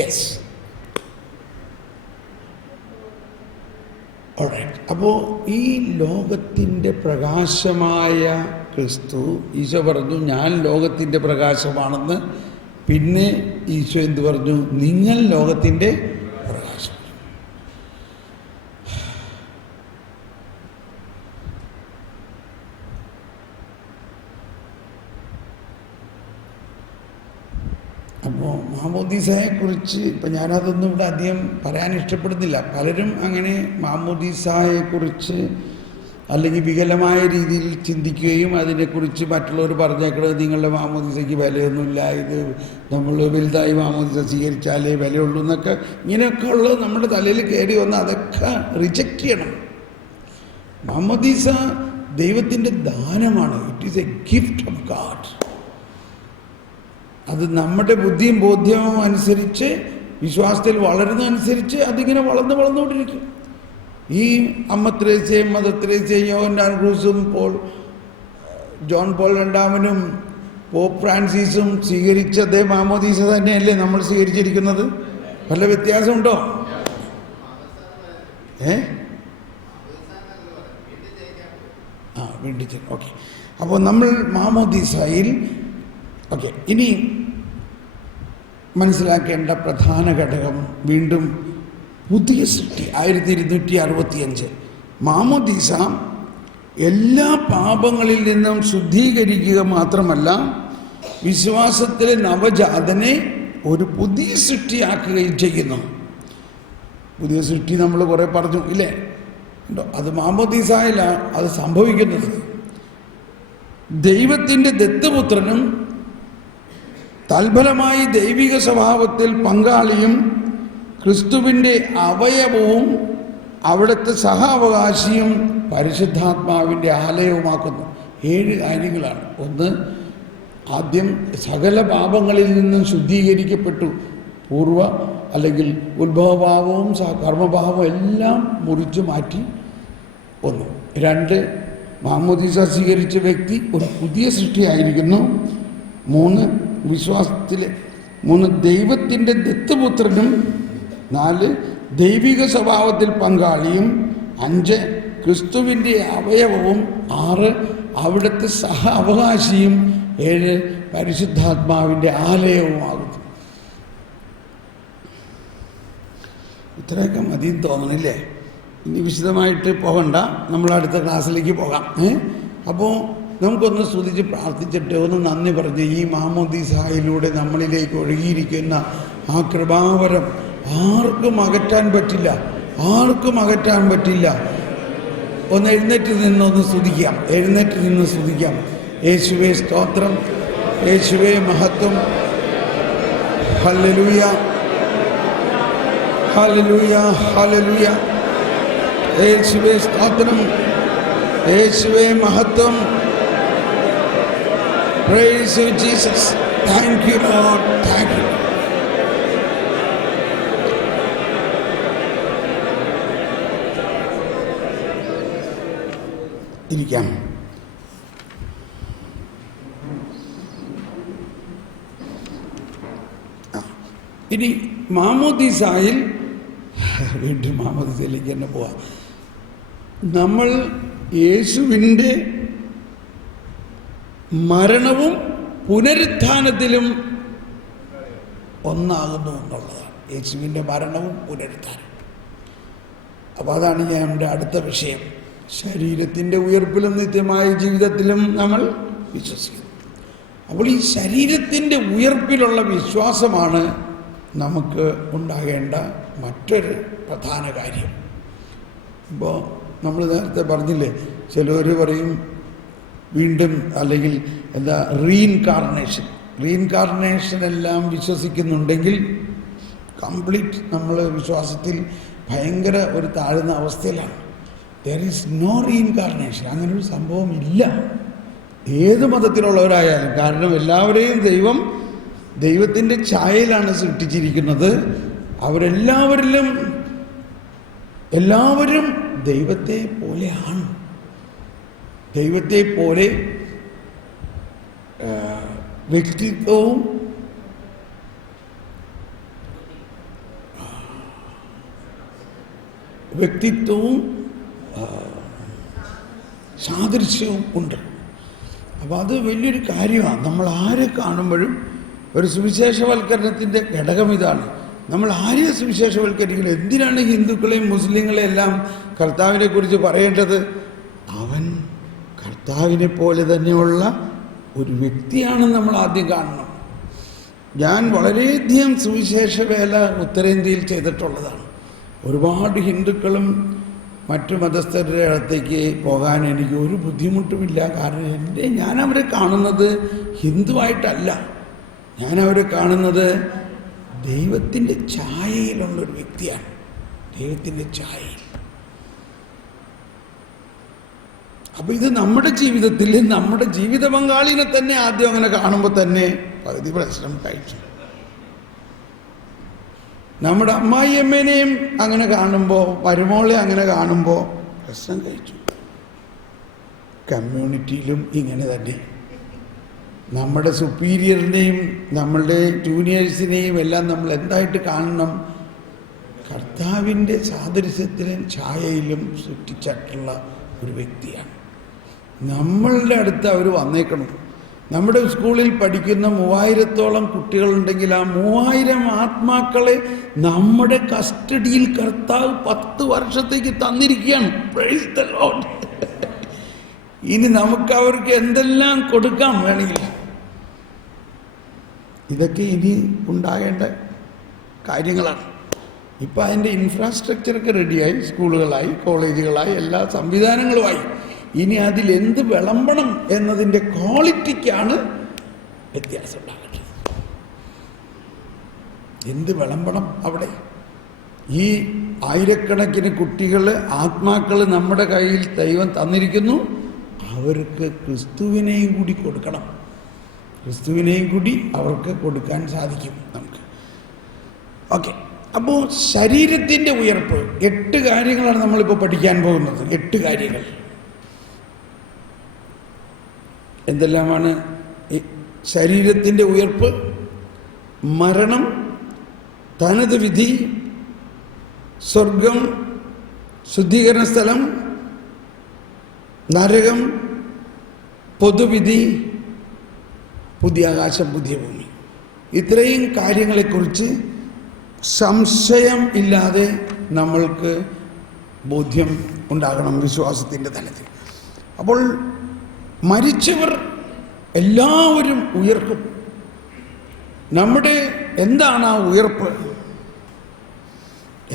Yes. Alright. അപ്പോൾ ഈ ലോകത്തിൻ്റെ പ്രകാശമായ ക്രിസ്തു, ഈശോ പറഞ്ഞു ഞാൻ ലോകത്തിൻ്റെ പ്രകാശമാണെന്ന്. പിന്നെ ഈശോ എന്ത് പറഞ്ഞു? നിങ്ങൾ ലോകത്തിൻ്റെ പ്രകാശം. അപ്പോൾ മാമോദീസയെക്കുറിച്ച് ഇപ്പം ഞാനതൊന്നും ഇവിടെ അധികം പറയാൻ ഇഷ്ടപ്പെടുന്നില്ല. പലരും അങ്ങനെ മാമോദീസയെക്കുറിച്ച് അല്ലെങ്കിൽ വികലമായ രീതിയിൽ ചിന്തിക്കുകയും അതിനെക്കുറിച്ച് മറ്റുള്ളവർ പറഞ്ഞേക്കണത് നിങ്ങളുടെ മാമോദീസയ്ക്ക് വിലയൊന്നുമില്ല, ഇത് നമ്മൾ വലുതായി മാമോദീസ സ്വീകരിച്ചാലേ വിലയുള്ളൂ എന്നൊക്കെ, ഇങ്ങനെയൊക്കെ ഉള്ളത് നമ്മുടെ തലയിൽ കയറി വന്ന് അതൊക്കെ റിജക്റ്റ് ചെയ്യണം. മാമോദീസ ദൈവത്തിൻ്റെ ദാനമാണ്. It is A gift of God. അത് നമ്മുടെ ബുദ്ധിയും ബോധ്യവും അനുസരിച്ച്, വിശ്വാസത്തിൽ വളരുന്നതനുസരിച്ച് അതിങ്ങനെ വളർന്നുകൊണ്ടിരിക്കും. ഈ അമ്മ ത്രേസ്യയും മദർ ത്രേസ്യയും യോഹന്നാൻ ക്രൂസും ജോൺ പോൾ രണ്ടാമനും പോപ്പ് ഫ്രാൻസിസും സ്വീകരിച്ചതേ മാമോദീസ തന്നെയല്ലേ നമ്മൾ സ്വീകരിച്ചിരിക്കുന്നത്? വല്ല വ്യത്യാസമുണ്ടോ? വീണ്ടിച്ച്. ഓക്കെ. അപ്പോൾ നമ്മൾ മാമോദീസയിൽ ഓക്കെ. ഇനി മനസ്സിലാക്കേണ്ട പ്രധാന ഘടകം വീണ്ടും പുതിയ സൃഷ്ടി. 1265 മാമോദീസ എല്ലാ പാപങ്ങളിൽ നിന്നും ശുദ്ധീകരിക്കുക മാത്രമല്ല, വിശ്വാസത്തിലെ നവജാതനെ ഒരു പുതിയ സൃഷ്ടിയാക്കുകയും ചെയ്യുന്നു. പുതിയ സൃഷ്ടി നമ്മൾ കുറേ പറഞ്ഞു ഇല്ലേ? അത് മാമോദീസയിലാണ് അത് സംഭവിക്കുന്നത്. ദൈവത്തിൻ്റെ ദത്തപുത്രനും തൽഫലമായി ദൈവിക സ്വഭാവത്തിൽ പങ്കാളിയും ക്രിസ്തുവിൻ്റെ അവയവവും അവിടുത്തെ സഹാവകാശിയും പരിശുദ്ധാത്മാവിൻ്റെ ആലയവുമാക്കുന്നു. 7 കാര്യങ്ങളാണ്. ഒന്ന്, ആദ്യം സകല പാപങ്ങളിൽ നിന്നും ശുദ്ധീകരിക്കപ്പെട്ടു. പൂർവ്വ അല്ലെങ്കിൽ ഉത്ഭവഭാവവും കർമ്മഭാവവും എല്ലാം മുറിച്ചു മാറ്റി. 1. 2, മാമോദീസ സ്വീകരിച്ച വ്യക്തി ഒരു പുതിയ സൃഷ്ടിയായിരിക്കുന്നു. 3, വിശ്വാസത്തിലെ 3 ദൈവത്തിൻ്റെ ദത്തുപുത്രനും. 4, ദൈവിക സ്വഭാവത്തിൽ പങ്കാളിയും. 5, ക്രിസ്തുവിൻ്റെ അവയവവും. 6, അവിടുത്തെ സഹ അവകാശിയും. 7, പരിശുദ്ധാത്മാവിൻ്റെ ആലയവുമാകുന്നു. ഇത്രയൊക്കെ മതിയെന്ന് തോന്നണില്ലേ? ഇനി വിശദമായിട്ട് പോകണ്ട, നമ്മൾ അടുത്ത ക്ലാസ്സിലേക്ക് പോകാം. അപ്പോൾ നമുക്കൊന്ന് സ്തുതിച്ച് പ്രാർത്ഥിച്ചിട്ട് ഒന്ന് നന്ദി പറഞ്ഞ് ഈ മാമോദീസയിലൂടെ നമ്മളിലേക്ക് ഒഴുകിയിരിക്കുന്ന ആ കൃപാവരം ആർക്കും അകറ്റാൻ പറ്റില്ല, ആർക്കും അകറ്റാൻ പറ്റില്ല. ഒന്ന് എഴുന്നേറ്റ് നിന്നൊന്ന് സ്തുതിക്കാം, എഴുന്നേറ്റ് നിന്ന് സ്തുതിക്കാം. യേശുവേ സ്തോത്രം, യേശുവേ മഹത്വം. Hallelujah, hallelujah, hallelujah. യേശുവേ സ്തോത്രം, യേശുവേ മഹത്വം. Praise you, Jesus. Thank you, Lord. Thank you. ഇരിക്കാം. ഇനി മാമോദീസയിൽ വീണ്ടും മാമോദീസയിലേക്ക് തന്നെ പോവാം. നമ്മൾ യേശുവിൻ്റെ മരണവും പുനരുത്ഥാനത്തിലും ഒന്നാകുന്നു എന്നുള്ളതാണ്. യേശുവിൻ്റെ മരണവും പുനരുത്ഥാനം. അപ്പോൾ അതാണ് നമ്മുടെ അടുത്ത വിഷയം. ശരീരത്തിൻ്റെ ഉയർപ്പിലും നിത്യമായ ജീവിതത്തിലും നമ്മൾ വിശ്വസിക്കുന്നു. അപ്പോൾ ഈ ശരീരത്തിൻ്റെ ഉയർപ്പിലുള്ള വിശ്വാസമാണ് നമുക്ക് ഉണ്ടാകേണ്ട മറ്റൊരു പ്രധാന കാര്യം. ഇപ്പോൾ നമ്മൾ നേരത്തെ പറഞ്ഞില്ലേ, ചിലർ പറയും വീണ്ടും അല്ലെങ്കിൽ എന്താ റീഇൻകാർണേഷൻ എല്ലാം വിശ്വസിക്കുന്നുണ്ടെങ്കിൽ കംപ്ലീറ്റ് നമ്മൾ വിശ്വാസത്തിൽ ഭയങ്കര ഒരു താഴ്ന്ന അവസ്ഥയിലാണ്. There is no reincarnation. അങ്ങനൊരു സംഭവം ഇല്ല, ഏത് മതത്തിലുള്ളവരായാലും. കാരണം എല്ലാവരെയും ദൈവത്തിൻ്റെ ഛായയിലാണ് സൃഷ്ടിച്ചിരിക്കുന്നത്. എല്ലാവരും ദൈവത്തെ പോലെയാണ്. ദൈവത്തെ പോലെ വ്യക്തിത്വവും വ്യക്തിത്വവും സാദൃശ്യവും ഉണ്ട്. അപ്പോൾ അത് വലിയൊരു കാര്യമാണ്. നമ്മൾ ആരെ കാണുമ്പോഴും ഒരു സുവിശേഷവൽക്കരണത്തിൻ്റെ ഘടകം ഇതാണ്. നമ്മൾ ആരെയും സുവിശേഷവൽക്കരിക്കില്ല. എന്തിനാണ് ഹിന്ദുക്കളെയും മുസ്ലിങ്ങളെയും എല്ലാം കർത്താവിനെ കുറിച്ച് പറയേണ്ടത്? അവൻ കർത്താവിനെ പോലെ തന്നെയുള്ള ഒരു വ്യക്തിയാണെന്ന് നമ്മൾ ആദ്യം കാണണം. ഞാൻ വളരെയധികം സുവിശേഷ വേല ഉത്തരേന്ത്യയിൽ ചെയ്തിട്ടുള്ളതാണ്. ഒരുപാട് ഹിന്ദുക്കളും മറ്റു മതസ്ഥരുടെ അടുത്തേക്ക് പോകാൻ എനിക്ക് ഒരു ബുദ്ധിമുട്ടുമില്ല. കാരണം ഞാൻ അവരെ കാണുന്നത് ഹിന്ദുവായിട്ടല്ല, ഞാൻ അവരെ കാണുന്നത് ദൈവത്തിൻ്റെ ഛായയിലുള്ളൊരു വ്യക്തിയാണ്. ദൈവത്തിൻ്റെ ഛായയിൽ. അപ്പോൾ ഇത് നമ്മുടെ ജീവിതത്തിൽ നമ്മുടെ ജീവിത പങ്കാളിനെ തന്നെ ആദ്യം അങ്ങനെ കാണുമ്പോൾ തന്നെ പകുതി പ്രശ്നം കഴിച്ചു. നമ്മുടെ അമ്മായിയമ്മേനെയും അങ്ങനെ കാണുമ്പോൾ, മരുമോളെ അങ്ങനെ കാണുമ്പോൾ പ്രശ്നം കഴിച്ചു. കമ്മ്യൂണിറ്റിയിലും ഇങ്ങനെ തന്നെ നമ്മുടെ സുപ്പീരിയറിനെയും നമ്മളുടെ ജൂനിയേഴ്സിനെയും എല്ലാം നമ്മൾ എന്തായിട്ട് കാണണം? കർത്താവിൻ്റെ സാദൃശ്യത്തിലും ഛായയിലും സൃഷ്ടിച്ചിട്ടുള്ള ഒരു വ്യക്തിയാണ്. നമ്മളുടെ അടുത്ത് അവർ വന്നേക്കണം. നമ്മുടെ സ്കൂളിൽ പഠിക്കുന്ന 3000-ഓളം കുട്ടികളുണ്ടെങ്കിൽ ആ 3000 ആത്മാക്കളെ നമ്മുടെ കസ്റ്റഡിയിൽ കർത്താവ് 10 വർഷത്തേക്ക് തന്നിരിക്കുകയാണ്. Praise the Lord. ഇനി നമുക്ക് അവർക്ക് എന്തെല്ലാം കൊടുക്കാം വേണമെങ്കിൽ. ഇതൊക്കെ ഇനി ഉണ്ടാകേണ്ട കാര്യങ്ങളാണ്. ഇപ്പം അതിൻ്റെ ഇൻഫ്രാസ്ട്രക്ചറൊക്കെ റെഡിയായി, സ്കൂളുകളായി, കോളേജുകളായി, എല്ലാ സംവിധാനങ്ങളുമായി. ഇനി അതിലെന്ത് വിളമ്പണം എന്നതിൻ്റെ ക്വാളിറ്റിക്കാണ് വ്യത്യാസം ഉണ്ടാകേണ്ടത്. എന്ത് വിളമ്പണം അവിടെ? ഈ ആയിരക്കണക്കിന് കുട്ടികൾ, ആത്മാക്കൾ നമ്മുടെ കയ്യിൽ ദൈവം തന്നിരിക്കുന്നു. അവർക്ക് ക്രിസ്തുവിനെയും കൂടി കൊടുക്കണം. ക്രിസ്തുവിനെയും കൂടി അവർക്ക് കൊടുക്കാൻ സാധിക്കും നമുക്ക്. ഓക്കെ. അപ്പോൾ ശരീരത്തിൻ്റെ ഉയർപ്പ് 8 കാര്യങ്ങളാണ് നമ്മളിപ്പോൾ പഠിക്കാൻ പോകുന്നത്. 8 കാര്യങ്ങൾ. എന്തെല്ലാമാണ്? ശരീരത്തിൻ്റെ ഉയർപ്പ്, മരണം, തനത് വിധി, സ്വർഗം, ശുദ്ധീകരണ സ്ഥലം, നരകം, പൊതുവിധി, പുതിയ ആകാശം, പുതിയ ഭൂമി. ഇത്രയും കാര്യങ്ങളെക്കുറിച്ച് സംശയം ഇല്ലാതെ നമ്മൾക്ക് ബോധ്യം ഉണ്ടാകണം വിശ്വാസത്തിൻ്റെ തലത്തിൽ. അപ്പോൾ മരിച്ചവർ എല്ലാവരും ഉയർക്കും. നമ്മുടെ എന്താണ് ആ ഉയർപ്പ്?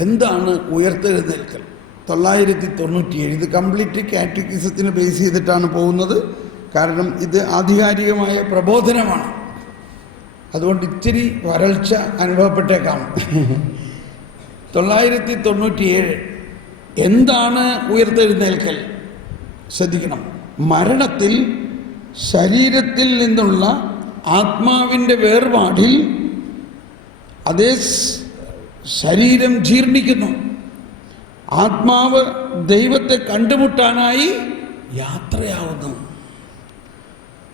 എന്താണ് ഉയർത്തെഴുന്നേൽക്കൽ? 997. ഇത് കംപ്ലീറ്റ് കാറ്റക്കിസത്തിന് ബേസ് ചെയ്തിട്ടാണ് പോകുന്നത്. കാരണം ഇത് ആധികാരികമായ പ്രബോധനമാണ്. അതുകൊണ്ട് ഇച്ചിരി വരൾച്ച അനുഭവപ്പെട്ടേക്കാം. 997. എന്താണ് ഉയർത്തെഴുന്നേൽക്കൽ? ശ്രദ്ധിക്കണം. മരണത്തിൽ ശരീരത്തിൽ നിന്നുള്ള ആത്മാവിൻ്റെ വേർപാടിൽ അതേ ശരീരം ജീർണിക്കുന്നു. ആത്മാവ് ദൈവത്തെ കണ്ടുമുട്ടാനായി യാത്രയാവുന്നു.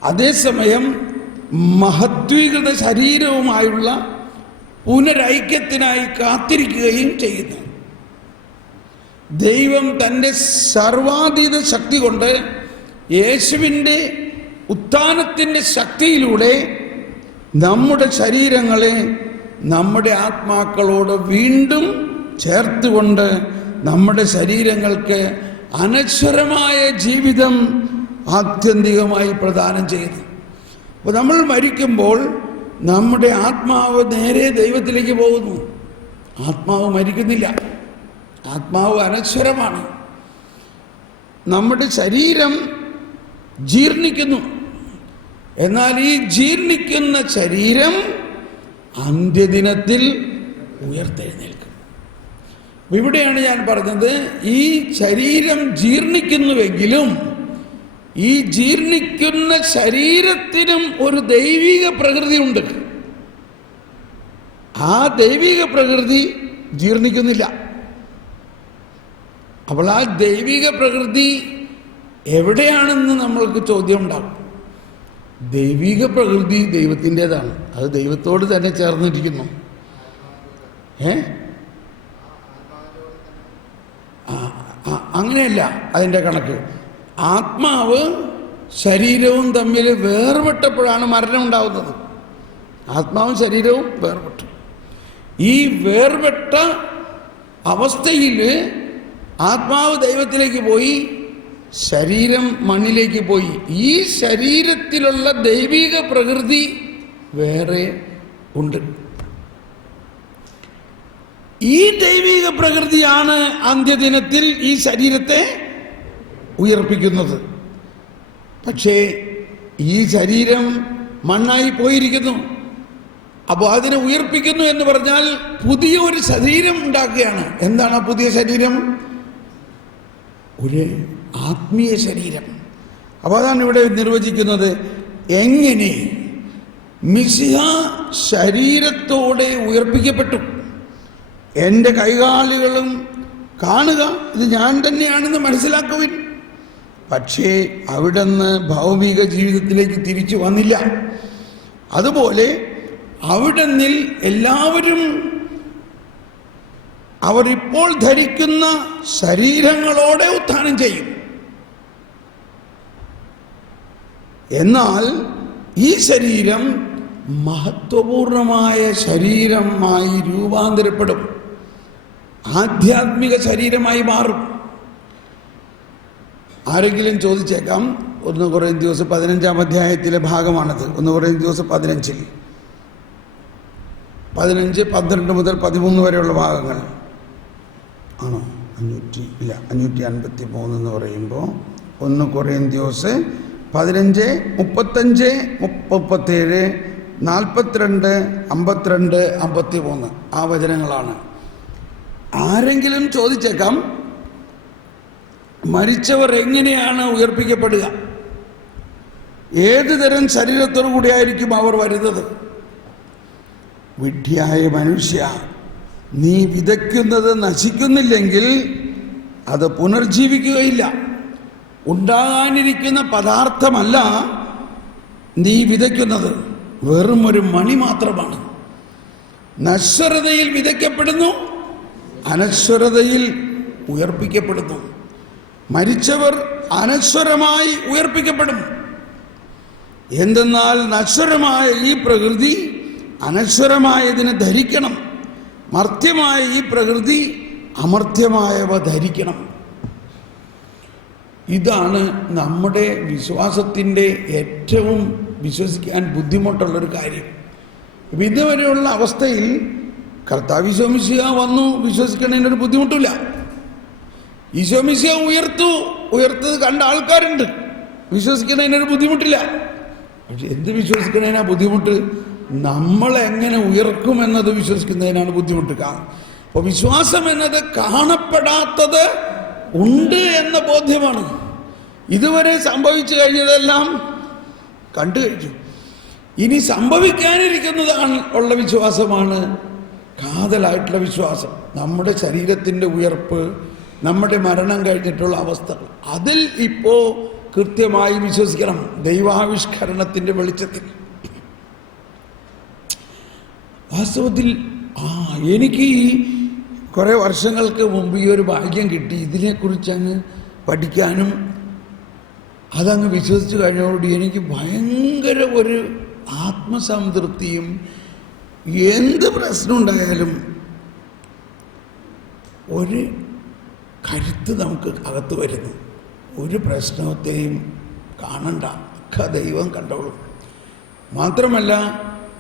അതേസമയം മഹത്വീകൃത ശരീരവുമായുള്ള പുനരൈക്യത്തിനായി കാത്തിരിക്കുകയും ചെയ്യുന്നു. ദൈവം തൻ്റെ സർവാതീത ശക്തി കൊണ്ട് യേശുവിൻ്റെ ഉത്ഥാനത്തിൻ്റെ ശക്തിയിലൂടെ നമ്മുടെ ശരീരങ്ങളെ നമ്മുടെ ആത്മാക്കളോട് വീണ്ടും ചേർത്തുകൊണ്ട് നമ്മുടെ ശരീരങ്ങൾക്ക് അനശ്വരമായ ജീവിതം ആത്യന്തികമായി പ്രദാനം ചെയ്യുന്നു. അപ്പോൾ നമ്മൾ മരിക്കുമ്പോൾ നമ്മുടെ ആത്മാവ് നേരെ ദൈവത്തിലേക്ക് പോകുന്നു. ആത്മാവ് മരിക്കുന്നില്ല. ആത്മാവ് അനശ്വരമാണ്. നമ്മുടെ ശരീരം ജീർണിക്കുന്നു. എന്നാൽ ഈ ജീർണിക്കുന്ന ശരീരം അന്ത്യദിനത്തിൽ ഉയർത്തെഴുന്നേൽക്കും. ഇവിടെയാണ് ഞാൻ പറഞ്ഞത്, ഈ ശരീരം ജീർണിക്കുന്നുവെങ്കിലും ഈ ജീർണിക്കുന്ന ശരീരത്തിനും ഒരു ദൈവിക പ്രകൃതിയുണ്ട്. ആ ദൈവിക പ്രകൃതി ജീർണിക്കുന്നില്ല. അപ്പോൾ ആ ദൈവിക പ്രകൃതി എവിടെയാണെന്ന് നമ്മൾക്ക് ചോദ്യം ഉണ്ടാകും. ദൈവിക പ്രകൃതി ദൈവത്തിൻ്റെതാണ്. അത് ദൈവത്തോട് തന്നെ ചേർന്നിരിക്കുന്നു. അങ്ങനെയല്ല അതിൻ്റെ കണക്ക്. ആത്മാവ് ശരീരവും തമ്മിൽ വേർപെട്ടപ്പോഴാണ് മരണം ഉണ്ടാകുന്നത്. ആത്മാവും ശരീരവും വേർപെട്ടു. ഈ വേർപെട്ട അവസ്ഥയിൽ ആത്മാവ് ദൈവത്തിലേക്ക് പോയി, ശരീരം മണ്ണിലേക്ക് പോയി. ഈ ശരീരത്തിലുള്ള ദൈവിക പ്രകൃതി വേറെ ഉണ്ട്. ഈ ദൈവിക പ്രകൃതിയാണ് അന്ത്യദിനത്തിൽ ഈ ശരീരത്തെ ഉയർപ്പിക്കുന്നത്. പക്ഷേ ഈ ശരീരം മണ്ണായി പോയിരിക്കുന്നു. അപ്പോൾ അതിനെ ഉയർപ്പിക്കുന്നു എന്ന് പറഞ്ഞാൽ പുതിയ ഒരു ശരീരം ഉണ്ടാക്കുകയാണ്. എന്താണ് ആ പുതിയ ശരീരം? ഒരു ആത്മീയ ശരീരം. അപ്പോൾ അതാണ് ഇവിടെ നിർവചിക്കുന്നത്. എങ്ങനെ മിശിഹ ശരീരത്തോടെ ഉയർപ്പിക്കപ്പെട്ടു. എൻ്റെ കൈകാലുകളും കാണുക, ഇത് ഞാൻ തന്നെയാണെന്ന് മനസ്സിലാക്കുവിൻ. പക്ഷേ അവിടുന്ന് ഭൗമിക ജീവിതത്തിലേക്ക് തിരിച്ചു വന്നില്ല. അതുപോലെ അവിടുന്നിൽ എല്ലാവരും അവരിപ്പോൾ ധരിക്കുന്ന ശരീരങ്ങളോടെ ഉത്ഥാനം ചെയ്യും. എന്നാൽ ഈ ശരീരം മഹത്വപൂർണമായ ശരീരമായി രൂപാന്തരപ്പെടും, ആധ്യാത്മിക ശരീരമായി മാറും. ആരെങ്കിലും ചോദിച്ചേക്കാം, 1 കൊറിന്ത്യസ് 15-ാം അധ്യായത്തിലെ ഭാഗമാണത്. 1 കൊറിന്ത്യസ് 15-ൽ 15, 12 മുതൽ 13 വരെയുള്ള ഭാഗങ്ങൾ ആണോ? 553 എന്ന് പറയുമ്പോൾ 1 കൊറിന്ത്യസ് 15, 35, 37, 42, 52, 53 ആ വചനങ്ങളാണ്. ആരെങ്കിലും ചോദിച്ചേക്കാം, മരിച്ചവർ എങ്ങനെയാണ് ഉയർപ്പിക്കപ്പെടുക? ഏത് തരം ശരീരത്തോടു കൂടിയായിരിക്കും അവർ വരുന്നത്? വിഡ്ഢിയായ മനുഷ്യ, നീ വിതയ്ക്കുന്നത് നശിക്കുന്നില്ലെങ്കിൽ അത് പുനർജീവിക്കുകയില്ല. ഉണ്ടാകാനിരിക്കുന്ന പദാർത്ഥമല്ല നീ വിതയ്ക്കുന്നത്, വെറും ഒരു മണി മാത്രമാണ്. നശ്വരതയിൽ വിതയ്ക്കപ്പെടുന്നു, അനശ്വരതയിൽ ഉയർപ്പിക്കപ്പെടുന്നു. മരിച്ചവർ അനശ്വരമായി ഉയർപ്പിക്കപ്പെടും. എന്തെന്നാൽ നശ്വരമായ ഈ പ്രകൃതി അനശ്വരമായതിനെ ധരിക്കണം, മർത്യമായ ഈ പ്രകൃതി അമർത്യമായവ ധരിക്കണം. ഇതാണ് നമ്മുടെ വിശ്വാസത്തിൻ്റെ ഏറ്റവും വിശ്വസിക്കാൻ ബുദ്ധിമുട്ടുള്ളൊരു കാര്യം. ഇതുവരെയുള്ള അവസ്ഥയിൽ കർത്താവ് ഈശോ മിശിഹ വന്നു വിശ്വസിക്കുന്നതിനൊരു ബുദ്ധിമുട്ടില്ല. ഈശോ മിശിഹ ഉയർത്തത് കണ്ട ആൾക്കാരുണ്ട്, വിശ്വസിക്കുന്നതിനൊരു ബുദ്ധിമുട്ടില്ല. പക്ഷെ എന്ത് വിശ്വസിക്കുന്നതിനാ ബുദ്ധിമുട്ട്? നമ്മളെങ്ങനെ ഉയർക്കുമെന്നത് വിശ്വസിക്കുന്നതിനാണ് ബുദ്ധിമുട്ട്. അപ്പോൾ വിശ്വാസം എന്നത് കാണപ്പെടാത്തത് ഉണ്ട് എന്ന ബോധ്യമാണ്. ഇതുവരെ സംഭവിച്ചു കഴിഞ്ഞതെല്ലാം കണ്ടു കഴിഞ്ഞു. ഇനി സംഭവിക്കാനിരിക്കുന്നതാണ് ഉള്ള വിശ്വാസമാണ് കാതലായിട്ടുള്ള വിശ്വാസം. നമ്മുടെ ശരീരത്തിൻ്റെ ഉയർപ്പ്, നമ്മുടെ മരണം കഴിഞ്ഞിട്ടുള്ള അവസ്ഥകൾ, അതിൽ ഇപ്പോൾ കൃത്യമായി വിശ്വസിക്കണം. ദൈവാവിഷ്കരണത്തിൻ്റെ വെളിച്ചത്തിൽ വാസ്തവത്തിൽ എനിക്ക് ഈ കുറേ വർഷങ്ങൾക്ക് മുമ്പ് ഈ ഒരു ഭാഗ്യം കിട്ടി. ഇതിനെക്കുറിച്ച് അങ്ങ് പഠിക്കാനും അതങ്ങ് വിശ്വസിച്ച് കഴിഞ്ഞതോടുകൂടി എനിക്ക് ഭയങ്കര ഒരു ആത്മസംതൃപ്തിയും, എന്ത് പ്രശ്നം ഉണ്ടായാലും ഒരു കരുത്ത് നമുക്ക് അകത്ത് വരുന്നു. ഒരു പ്രശ്നത്തെയും കാണണ്ട, ഒക്കെ ദൈവം കണ്ടോളും. മാത്രമല്ല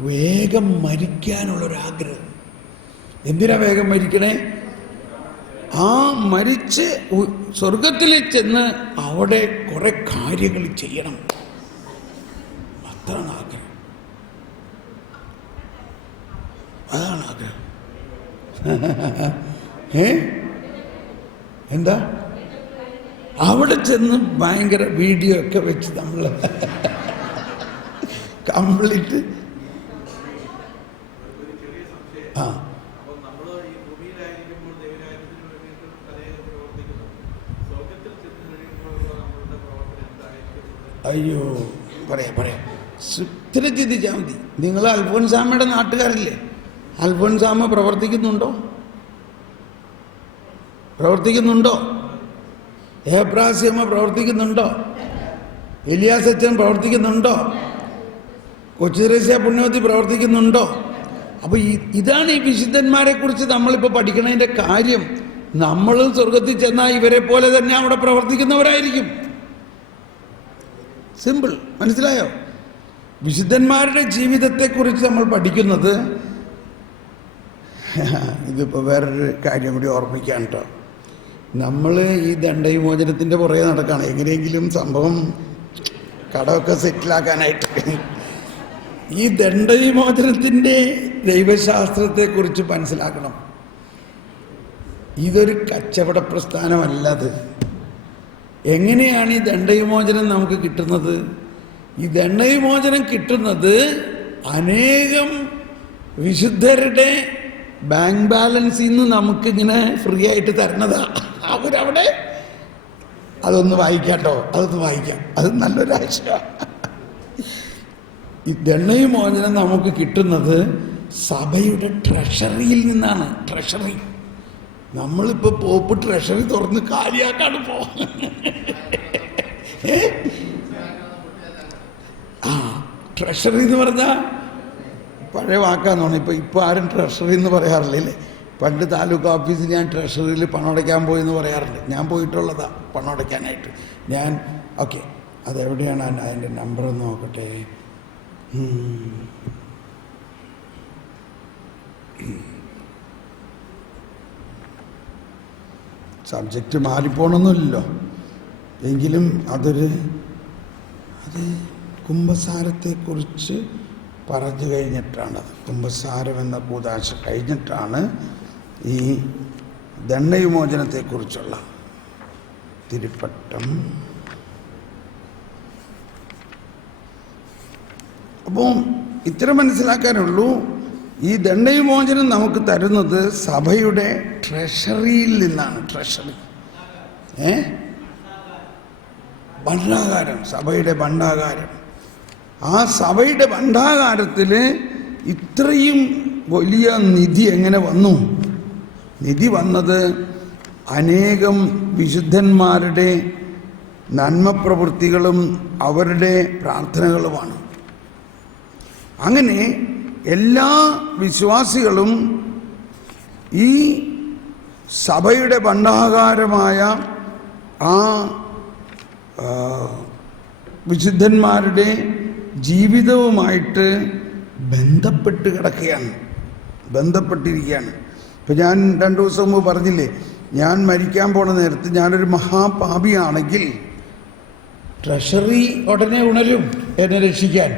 വേഗം മരിക്കാനുള്ളൊരാഗ്രഹം. എന്തിനാ വേഗം മരിക്കണേ? ആ മരിച്ച് സ്വർഗത്തിൽ ചെന്ന് അവിടെ കുറെ കാര്യങ്ങൾ ചെയ്യണം, അതാണ് ആഗ്രഹം. അതാണ് ആഗ്രഹം. എന്താ അവിടെ ചെന്ന് ഭയങ്കര വീഡിയോ ഒക്കെ വെച്ച് നമ്മൾ കംപ്ലീറ്റ് അയ്യോ പറയാം ഇത്തിരി ചിന്തിച്ചാൽ മതി. നിങ്ങൾ അൽഫോൻസാമയുടെ നാട്ടുകാരല്ലേ? അൽഫോൻസാമ പ്രവർത്തിക്കുന്നുണ്ടോ? ഏബ്രാസ്യമ്മ പ്രവർത്തിക്കുന്നുണ്ടോ? എലിയാസ് അച്ഛൻ പ്രവർത്തിക്കുന്നുണ്ടോ? കൊച്ചുത്രേസ്യ പുണ്യവതി പ്രവർത്തിക്കുന്നുണ്ടോ? അപ്പോൾ ഇതാണ് ഈ വിശുദ്ധന്മാരെ കുറിച്ച് നമ്മളിപ്പോൾ പഠിക്കുന്നതിൻ്റെ കാര്യം. നമ്മളും സ്വർഗത്തിൽ ചെന്നാൽ ഇവരെ പോലെ തന്നെ അവിടെ പ്രവർത്തിക്കുന്നവരായിരിക്കും. സിമ്പിൾ. മനസ്സിലായോ? വിശുദ്ധന്മാരുടെ ജീവിതത്തെക്കുറിച്ച് നമ്മൾ പഠിക്കുന്നത്, ഇതിപ്പോൾ വേറൊരു കാര്യം കൂടി ഓർമ്മിക്കാൻ കേട്ടോ. നമ്മൾ ഈ ദണ്ഡവിമോചനത്തിൻ്റെ പുറകെ നടക്കുകയാണ്, എങ്ങനെയെങ്കിലും സംഭവം കടമൊക്കെ സെറ്റിലാക്കാനായിട്ട്. ഈ ദണ്ഡവിമോചനത്തിൻ്റെ ദൈവശാസ്ത്രത്തെക്കുറിച്ച് മനസ്സിലാക്കണം. ഇതൊരു കച്ചവട പ്രസ്ഥാനമല്ലത്. എങ്ങനെയാണ് ഈ ദണ്ഡവിമോചനം നമുക്ക് കിട്ടുന്നത്? ഈ ദണ്ഡവിമോചനം കിട്ടുന്നത് അനേകം വിശുദ്ധരുടെ ബാങ്ക് ബാലൻസിൽ നിന്ന് നമുക്കിങ്ങനെ ഫ്രീ ആയിട്ട് തരണതാണ്. അവരവിടെ അതൊന്ന് വായിക്കാട്ടോ, അതൊന്ന് വായിക്കാം, അത് നല്ലൊരാശയമാണ്. ഈ ദണ്ഡവിമോചനം നമുക്ക് കിട്ടുന്നത് സഭയുടെ ട്രഷറിയിൽ നിന്നാണ്. ട്രഷറി, നമ്മളിപ്പോൾ പോപ്പ് ട്രഷറി തുറന്ന് കാലിയാക്കാണ് ട്രഷറി എന്ന് പറഞ്ഞാൽ പഴയ വാക്കാന്ന് തോന്നുന്നു. ഇപ്പോൾ ആരും ട്രഷറി എന്ന് പറയാറില്ലേ? പണ്ട് താലൂക്ക് ഓഫീസിൽ ഞാൻ ട്രഷറിയിൽ പണം അടയ്ക്കാൻ പോയെന്ന് പറയാറുണ്ട്. ഞാൻ പോയിട്ടുള്ളതാ പണം അടയ്ക്കാനായിട്ട്. ഞാൻ ഓക്കെ, അതെവിടെയാണ് അതിൻ്റെ നമ്പർ ഒന്ന് നോക്കട്ടെ. സബ്ജക്റ്റ് മാറിപ്പോണമെന്നില്ലല്ലോ, എങ്കിലും അത് കുമ്പസാരത്തെക്കുറിച്ച് പറഞ്ഞു കഴിഞ്ഞിട്ടാണ്, കുമ്പസാരം എന്ന കൂദാശ കഴിഞ്ഞിട്ടാണ് ഈ ദണ്ഡവിമോചനത്തെക്കുറിച്ചുള്ള തിരുപ്പട്ടം. അപ്പോൾ ഇത്ര മനസ്സിലാക്കാനുള്ളൂ. ഈ ദണ്ഡവിമോചനം നമുക്ക് തരുന്നത് സഭയുടെ ട്രഷറിയിൽ നിന്നാണ്. ട്രഷറി, ഭണ്ഡാകാരം, സഭയുടെ ഭണ്ഡാകാരം. ആ സഭയുടെ ഭണ്ഡാകാരത്തിൽ ഇത്രയും വലിയ നിധി എങ്ങനെ വന്നു? നിധി വന്നത് അനേകം വിശുദ്ധന്മാരുടെ നന്മപ്രവൃത്തികളും അവരുടെ പ്രാർത്ഥനകളുമാണ്. അങ്ങനെ എല്ലാ വിശ്വാസികളും ഈ സഭയുടെ ഭണ്ഡാകാരമായ ആ വിശുദ്ധന്മാരുടെ ജീവിതവുമായിട്ട് ബന്ധപ്പെട്ട് കിടക്കുകയാണ്, ബന്ധപ്പെട്ടിരിക്കുകയാണ്. ഇപ്പം ഞാൻ 2 ദിവസം മുമ്പ് പറഞ്ഞില്ലേ, ഞാൻ മരിക്കാൻ പോണ നേരത്ത് ഞാനൊരു മഹാപാപിയാണെങ്കിൽ ട്രഷറി ഉടനെ ഉണരും എന്നെ രക്ഷിക്കാൻ.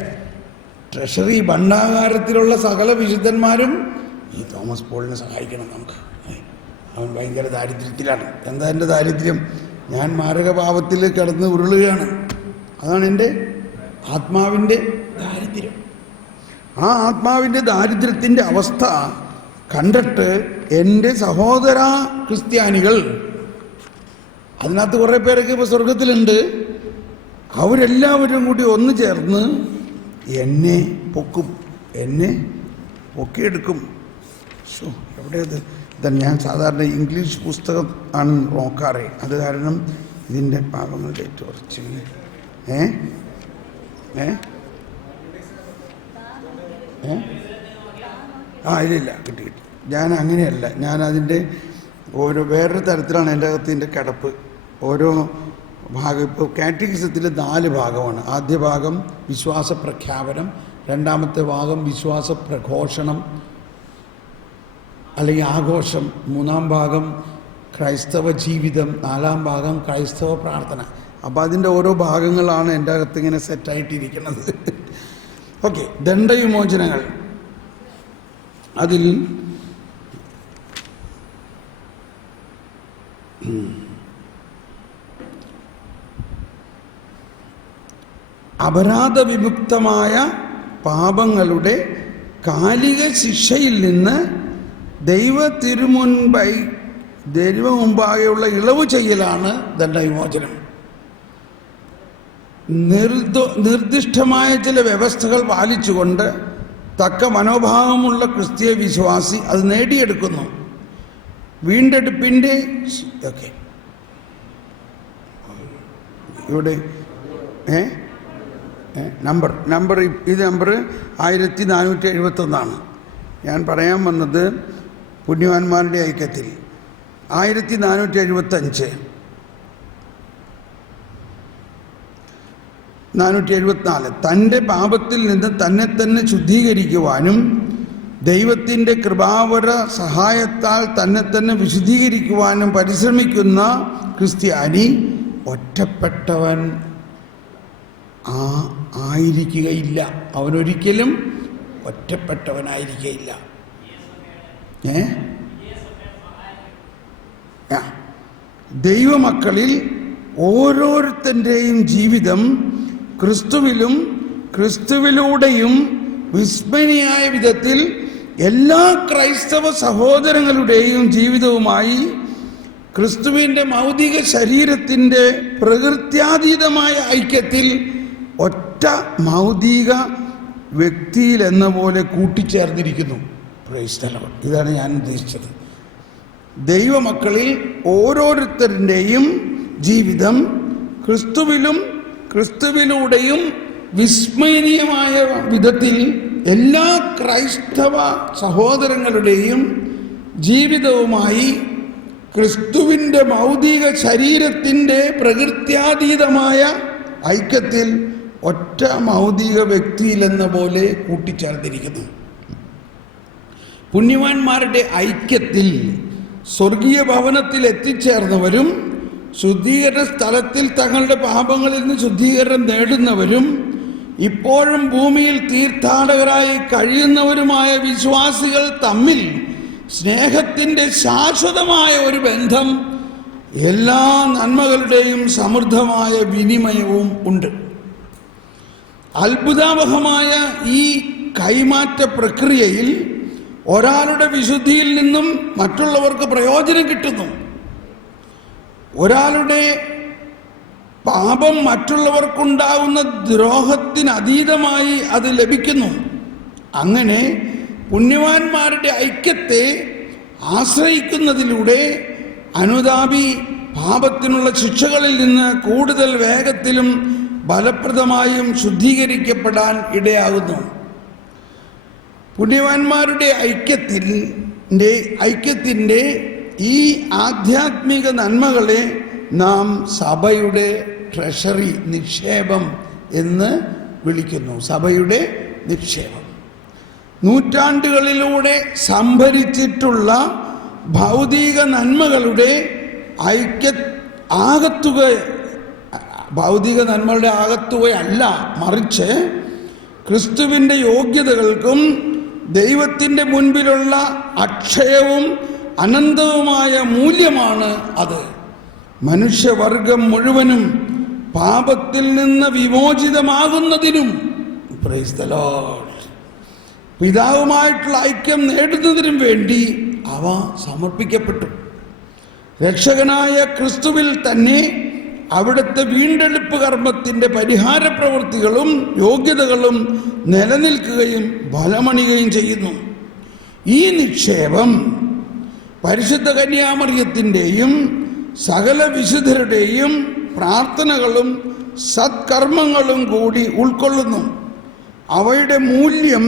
ട്രഷറി ഭണ്ഡാകാരത്തിലുള്ള സകല വിശുദ്ധന്മാരും ഈ തോമസ് പോളിനെ സഹായിക്കണം നമുക്ക്. അവൻ ഭയങ്കര ദാരിദ്ര്യത്തിലാണ്. എന്താ എൻ്റെ ദാരിദ്ര്യം? ഞാൻ മാരകപാപത്തിൽ കിടന്ന് ഉരുളുകയാണ്. അതാണ് എൻ്റെ ആത്മാവിൻ്റെ ദാരിദ്ര്യം. ആ ആത്മാവിൻ്റെ ദാരിദ്ര്യത്തിൻ്റെ അവസ്ഥ കണ്ടിട്ട് എൻ്റെ സഹോദര ക്രിസ്ത്യാനികൾ, അതിനകത്ത് കുറേ പേരൊക്കെ ഇപ്പോൾ സ്വർഗത്തിലുണ്ട്, അവരെല്ലാവരും കൂടി ഒന്ന് ചേർന്ന് എന്നെ പൊക്കും, എന്നെ പൊക്കിയെടുക്കും. എവിടെയത്? ഞാൻ സാധാരണ ഇംഗ്ലീഷ് പുസ്തകം ആണ് നോക്കാറ്. അത് കാരണം ഇതിൻ്റെ ഭാഗങ്ങളുടെ കുറച്ച് ഇല്ല, കിട്ടി. ഞാൻ അങ്ങനെയല്ല, ഞാൻ അതിൻ്റെ വേറൊരു തരത്തിലാണ് എൻ്റെ അകത്തിൻ്റെ കിടപ്പ്. ഓരോ ഭാഗം, ഇപ്പോൾ കാറ്റഗിസത്തിൽ 4 ഭാഗമാണ്. ആദ്യ ഭാഗം വിശ്വാസ പ്രഖ്യാപനം, രണ്ടാമത്തെ ഭാഗം വിശ്വാസ പ്രഘോഷണം അല്ലെങ്കിൽ ആഘോഷം, 3-ാം ഭാഗം ക്രൈസ്തവ ജീവിതം, 4-ാം ഭാഗം ക്രൈസ്തവ പ്രാർത്ഥന. അപ്പോൾ അതിൻ്റെ ഓരോ ഭാഗങ്ങളാണ് എൻ്റെ അകത്ത് ഇങ്ങനെ സെറ്റായിട്ടിരിക്കുന്നത്. ഓക്കെ, ദണ്ഡവിമോചനങ്ങൾ. അതിൽ അപരാധ വിമുക്തമായ പാപങ്ങളുടെ കാലിക ശിക്ഷയിൽ നിന്ന് ദൈവമുമ്പാകെയുള്ള ഇളവ് ചെയ്യലാണ് ദണ്ഡവിമോചനം. നിർദ്ദിഷ്ടമായ ചില വ്യവസ്ഥകൾ പാലിച്ചുകൊണ്ട് തക്ക മനോഭാവമുള്ള ക്രിസ്തീയ വിശ്വാസി അത് നേടിയെടുക്കുന്നു. വീണ്ടെടുപ്പിൻ്റെ ഇവിടെ നമ്പർ ഇത് നമ്പർ 1471 ഞാൻ പറയാൻ വന്നത് പുണ്യവാന്മാരുടെ ഐക്യത്തിൽ 1475 474 തൻ്റെ പാപത്തിൽ നിന്ന് തന്നെ ശുദ്ധീകരിക്കുവാനും ദൈവത്തിൻ്റെ കൃപാവര സഹായത്താൽ തന്നെ വിശുദ്ധീകരിക്കുവാനും പരിശ്രമിക്കുന്ന ക്രിസ്ത്യാനി ഒറ്റപ്പെട്ടവൻ ആയിരിക്കുകയില്ല. അവനൊരിക്കലും ഒറ്റപ്പെട്ടവനായിരിക്കുകയില്ല. ദൈവമക്കളിൽ ഓരോരുത്തൻ്റെയും ജീവിതം ക്രിസ്തുവിലും ക്രിസ്തുവിലൂടെയും വിസ്മരണീയമായ വിധത്തിൽ എല്ലാ ക്രൈസ്തവ സഹോദരങ്ങളുടെയും ജീവിതവുമായി ക്രിസ്തുവിൻ്റെ ഭൗതിക ശരീരത്തിൻ്റെ പ്രകൃത്യാതീതമായ ഐക്യത്തിൽ ഒറ്റ ഭൗതിക വ്യക്തിയിൽ എന്ന പോലെ കൂട്ടിച്ചേർന്നിരിക്കുന്നു. Price the Lord. ഇതാണ് ഞാൻ ഉദ്ദേശിച്ചത്. ദൈവമക്കളിൽ ഓരോരുത്തരുടെയും ജീവിതം ക്രിസ്തുവിലും ക്രിസ്തുവിലൂടെയും വിസ്മരണീയമായ വിധത്തിൽ എല്ലാ ക്രൈസ്തവ സഹോദരങ്ങളുടെയും ജീവിതവുമായി ക്രിസ്തുവിൻ്റെ ഭൗതിക ശരീരത്തിൻ്റെ പ്രകൃത്യാതീതമായ ഐക്യത്തിൽ ഒറ്റ ഭൗതിക വ്യക്തിയിലെന്ന പോലെ കൂട്ടിച്ചേർത്തിരിക്കുന്നു. പുണ്യവാന്മാരുടെ ഐക്യത്തിൽ സ്വർഗീയ ഭവനത്തിൽ എത്തിച്ചേർന്നവരും ശുദ്ധീകരണ സ്ഥലത്തിൽ തങ്ങളുടെ പാപങ്ങളിൽ നിന്ന് ശുദ്ധീകരണം നേടുന്നവരും ഇപ്പോഴും ഭൂമിയിൽ തീർത്ഥാടകരായി കഴിയുന്നവരുമായ വിശ്വാസികൾ തമ്മിൽ സ്നേഹത്തിൻ്റെ ശാശ്വതമായ ഒരു ബന്ധം, എല്ലാ നന്മകളുടെയും സമൃദ്ധമായ വിനിമയവും ഉണ്ട്. അത്ഭുതാവഹമായ ഈ കൈമാറ്റ പ്രക്രിയയിൽ ഒരാളുടെ വിശുദ്ധിയിൽ നിന്നും മറ്റുള്ളവർക്ക് പ്രയോജനം കിട്ടുന്നു. ഒരാളുടെ പാപം മറ്റുള്ളവർക്കുണ്ടാകുന്ന ദ്രോഹത്തിനതീതമായി അത് ലഭിക്കുന്നു. അങ്ങനെ പുണ്യവാന്മാരുടെ ഐക്യത്തെ ആശ്രയിക്കുന്നതിലൂടെ അനുതാപി പാപത്തിനുള്ള ശിക്ഷകളിൽ നിന്ന് കൂടുതൽ വേഗത്തിലും ഫലപ്രദമായും ശുദ്ധീകരിക്കപ്പെടാൻ ഇടയാകുന്നു. പുണ്യവാന്മാരുടെ ഐക്യത്തിൻ്റെ ഈ ആധ്യാത്മിക നന്മകളെ നാം സഭയുടെ ട്രഷറി, നിക്ഷേപം എന്ന് വിളിക്കുന്നു. സഭയുടെ നിക്ഷേപം നൂറ്റാണ്ടുകളിലൂടെ സംഭരിച്ചിട്ടുള്ള ഭൗതിക നന്മകളുടെ ഭൗതിക നന്മകളുടെ ആകത്തുകയല്ല, മറിച്ച് ക്രിസ്തുവിൻ്റെ യോഗ്യതകൾക്കും ദൈവത്തിൻ്റെ മുൻപിലുള്ള അക്ഷയവും അനന്തവുമായ മൂല്യമാണ് അത്. മനുഷ്യവർഗം മുഴുവനും പാപത്തിൽ നിന്ന് വിമോചിതമാകുന്നതിനും പ്രൈസ് ദി ലോർഡ് പിതാവുമായിട്ടുള്ള ഐക്യം നേടുന്നതിനും വേണ്ടി അവ സമർപ്പിക്കപ്പെട്ടു. രക്ഷകനായ ക്രിസ്തുവിൽ തന്നെ അവിടുത്തെ വീണ്ടെടുപ്പ് കർമ്മത്തിൻ്റെ പരിഹാര പ്രവൃത്തികളും യോഗ്യതകളും നിലനിൽക്കുകയും ഫലമണിയുകയും ചെയ്യുന്നു. ഈ നിക്ഷേപം പരിശുദ്ധ കന്യാമറിയത്തിൻ്റെയും സകല വിശുദ്ധരുടെയും പ്രാർത്ഥനകളും സത്കർമ്മങ്ങളും കൂടി ഉൾക്കൊള്ളുന്നു. അവയുടെ മൂല്യം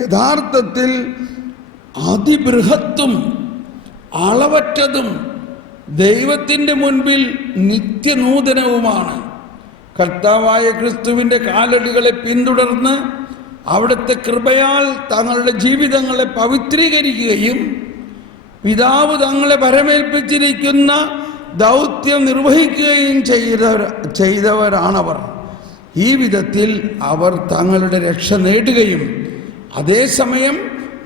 യഥാർത്ഥത്തിൽ അതിബൃഹത്തും അളവറ്റതും ദൈവത്തിൻ്റെ മുൻപിൽ നിത്യനൂതനവുമാണ്. കർത്താവായ ക്രിസ്തുവിൻ്റെ കാലടികളെ പിന്തുടർന്ന് അവിടുത്തെ കൃപയാൽ തങ്ങളുടെ ജീവിതങ്ങളെ പവിത്രീകരിക്കുകയും പിതാവ് തങ്ങളെ പരമേൽപ്പിച്ചിരിക്കുന്ന ദൗത്യം നിർവഹിക്കുകയും ചെയ്തവരാണവർ. ഈ വിധത്തിൽ അവർ തങ്ങളുടെ രക്ഷ നേടുകയും അതേസമയം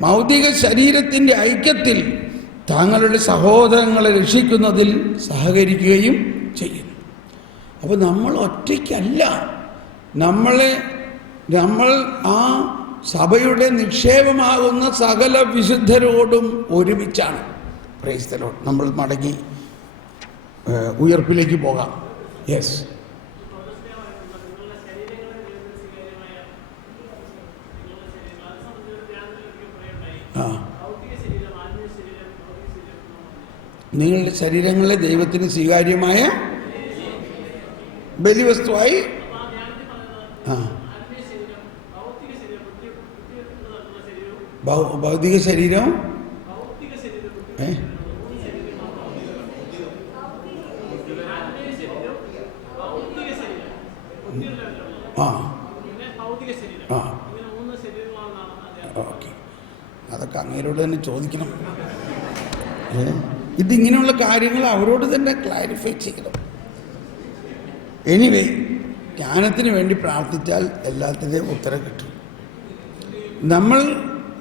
ഭൗതിക ശരീരത്തിൻ്റെ ഐക്യത്തിൽ തങ്ങളുടെ സഹോദരങ്ങളെ രക്ഷിക്കുന്നതിൽ സഹകരിക്കുകയും ചെയ്യുന്നു. അപ്പോൾ നമ്മൾ ഒറ്റയ്ക്കല്ല, നമ്മൾ ആ സഭയുടെ നിക്ഷേപമാകുന്ന സകല വിശുദ്ധരോടും ഒരുമിച്ചാണ്. Price the Lord. നമ്മൾ മടങ്ങി ഉയർപ്പിലേക്ക് പോകാം. യെസ്. നിങ്ങളുടെ ശരീരങ്ങളെ ദൈവത്തിന് സ്വീകാര്യമായ ബലിവസ്തുവായി. ഭൗതിക ശരീരം ഓക്കെ, അതൊക്കെ അങ്ങേരോട് തന്നെ ചോദിക്കണം. ഇതിങ്ങനെയുള്ള കാര്യങ്ങൾ അവരോട് തന്നെ ക്ലാരിഫൈ ചെയ്യണം. എനിവേ, ജ്ഞാനത്തിന് വേണ്ടി പ്രാർത്ഥിച്ചാൽ എല്ലാത്തിൻ്റെയും ഉത്തരം കിട്ടും. നമ്മൾ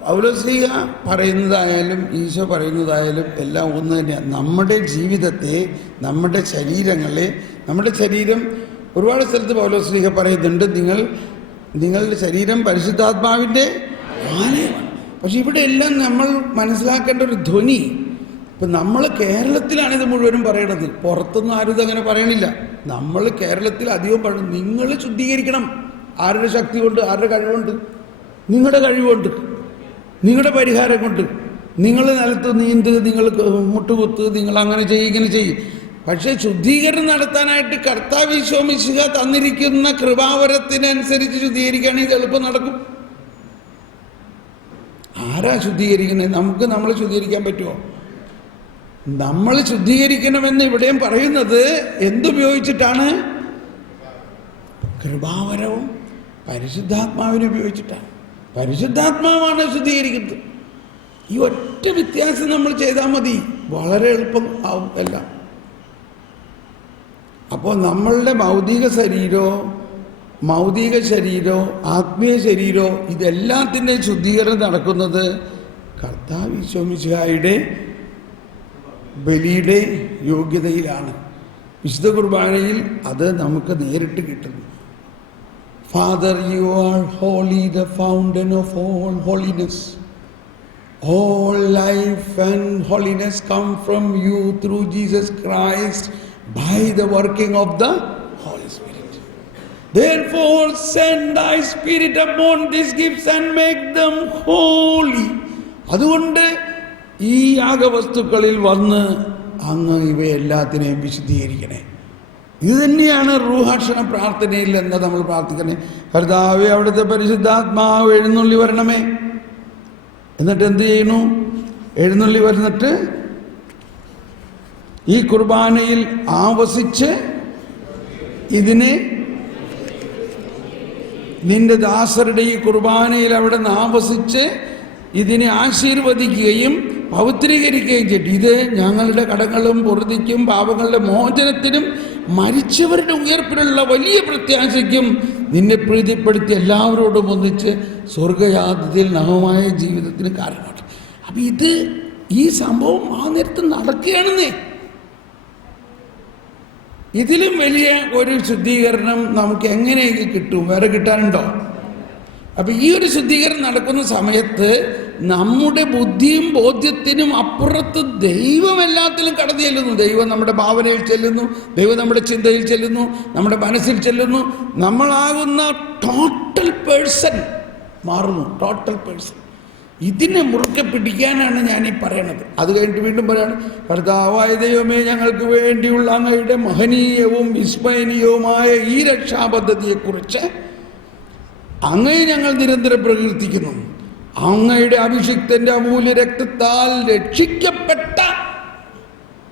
പൗലോസ്ലീഹ പറയുന്നതായാലും ഈശോ പറയുന്നതായാലും എല്ലാം ഒന്ന് തന്നെയാണ്. നമ്മുടെ ജീവിതത്തെ, നമ്മുടെ ശരീരങ്ങളെ, നമ്മുടെ ശരീരം ഒരുപാട് സ്ഥലത്ത് പൗലോസ്ലീഹ പറയുന്നുണ്ട്, നിങ്ങളുടെ ശരീരം പരിശുദ്ധാത്മാവിൻ്റെ ആലയമാണ്. പക്ഷെ ഇവിടെ എല്ലാം നമ്മൾ മനസ്സിലാക്കേണ്ട ഒരു ധ്വനി. ഇപ്പം നമ്മൾ കേരളത്തിലാണിത് മുഴുവനും പറയണത്, പുറത്തൊന്നും ആരും ഇതങ്ങനെ പറയണില്ല. നമ്മൾ കേരളത്തിൽ അധികം പറയുന്നത് നിങ്ങൾ ശുദ്ധീകരിക്കണം. ആരുടെ ശക്തി കൊണ്ട്, ആരുടെ കഴിവുണ്ട്? നിങ്ങളുടെ കഴിവുണ്ട്, നിങ്ങളുടെ പരിഹാരം കൊണ്ട്. നിങ്ങൾ നിലത്ത് നീന്ത്, നിങ്ങൾ മുട്ടുകുത്ത്, നിങ്ങൾ അങ്ങനെ ചെയ്യും, ഇങ്ങനെ ചെയ്യും. പക്ഷേ ശുദ്ധീകരണം നടത്താനായിട്ട് കർത്താവ് ഈശോ മിശിഹ തന്നിരിക്കുന്ന കൃപാവരത്തിനനുസരിച്ച് ശുദ്ധീകരിക്കുകയാണെങ്കിൽ ഇത് എളുപ്പം നടക്കും. ആരാ ശുദ്ധീകരിക്കുന്നത്? നമുക്ക് നമ്മളെ ശുദ്ധീകരിക്കാൻ പറ്റുമോ? നമ്മൾ ശുദ്ധീകരിക്കണമെന്ന് ഇവിടെയും പറയുന്നത് എന്തുപയോഗിച്ചിട്ടാണ്? കൃപാവരവും പരിശുദ്ധാത്മാവിനെ ഉപയോഗിച്ചിട്ടാണ്. പരിശുദ്ധാത്മാവാണ് ശുദ്ധീകരിക്കുന്നത്. ഈ ഒറ്റ വ്യത്യാസം നമ്മൾ ചെയ്താൽ മതി, വളരെ എളുപ്പം ആവും എല്ലാം. അപ്പോൾ നമ്മളുടെ ഭൗതിക ശരീരമോ ആത്മീയ ശരീരമോ ഇതെല്ലാത്തിൻ്റെയും ശുദ്ധീകരണം നടക്കുന്നത് കർത്താവ് ഈശോ മിശിഹായുടെ ബലിയുടെ യോഗ്യതയിലാണ്. വിശുദ്ധ കുർബാനയിൽ അത് നമുക്ക് നേരിട്ട് കിട്ടുന്നു. Father, you are holy, the fountain of all holiness. All life and holiness come from you through Jesus Christ by the working of the Holy Spirit. Therefore send thy spirit upon these gifts and make them holy. അതുകൊണ്ട് ഈ യാഗവസ്തുക്കളിൽ വന്ന് അങ്ങ് ഇവയെല്ലാത്തിനെയും വിശുദ്ധീകരിക്കണേ. ഇത് തന്നെയാണ് റൂഹാക്ഷണ പ്രാർത്ഥനയിൽ എന്താ നമ്മൾ പ്രാർത്ഥിക്കണേ? കർത്താവേ, അവിടുത്തെ പരിശുദ്ധാത്മാവ് എഴുന്നള്ളി വരണമേ. എന്നിട്ട് എന്ത് ചെയ്യുന്നു? എഴുന്നള്ളി വരുന്നിട്ട് ഈ കുർബാനയിൽ ആവസിച്ച് ഇതിനെ നിന്റെ ദാസരുടെ ഈ കുർബാനയിൽ അവിടെ നിന്ന് ആവസിച്ച് ഇതിനെ ആശീർവദിക്കുകയും പവിത്രീകരിക്കുകയും ചെയ്തു. ഇത് ഞങ്ങളുടെ കടങ്ങളും പൊറുതിക്കും പാപങ്ങളുടെ മോചനത്തിനും മരിച്ചവരുടെ ഉയർപ്പിലുള്ള വലിയ പ്രത്യാശയ്ക്കും നിന്നെ പ്രീതിപ്പെടുത്തി എല്ലാവരോടും ഒന്നിച്ച് സ്വർഗയാത്രയിൽ നവമായ ജീവിതത്തിന് കാരണമാണ്. അപ്പം ഈ സംഭവം ആ നേരത്ത് നടക്കുകയാണെന്നേ. ഇതിലും വലിയ ഒരു ശുദ്ധീകരണം നമുക്ക് എങ്ങനെയൊക്കെ കിട്ടും? വേറെ കിട്ടാനുണ്ടോ? അപ്പം ഈ ഒരു ശുദ്ധീകരണം നടക്കുന്ന സമയത്ത് നമ്മുടെ ബുദ്ധിയും ബോധ്യത്തിനും അപ്പുറത്ത് ദൈവം എല്ലാത്തിലും കടന്നു ചെല്ലുന്നു. ദൈവം നമ്മുടെ ഭാവനയിൽ ചെല്ലുന്നു, ദൈവം നമ്മുടെ ചിന്തയിൽ ചെല്ലുന്നു, നമ്മുടെ മനസ്സിൽ ചെല്ലുന്നു. നമ്മളാകുന്ന ടോട്ടൽ പേഴ്സൺ മാറുന്നു. Total person. ഇതിനെ മുറുക്കെ പിടിക്കാനാണ് ഞാനീ പറയണത്. അത് കഴിഞ്ഞിട്ട് വീണ്ടും പറയാണ്, കർത്താവായ ദൈവമേ, ഞങ്ങൾക്ക് വേണ്ടിയുള്ള അങ്ങയുടെ മഹനീയവും വിസ്മയനീയവുമായ ഈ രക്ഷാപദ്ധതിയെക്കുറിച്ച് അങ്ങയെ ഞങ്ങൾ നിരന്തരം പ്രകീർത്തിക്കുന്നു. അങ്ങയുടെ അഭിഷിക്തന്റെ അമൂല്യ രക്തത്താൽ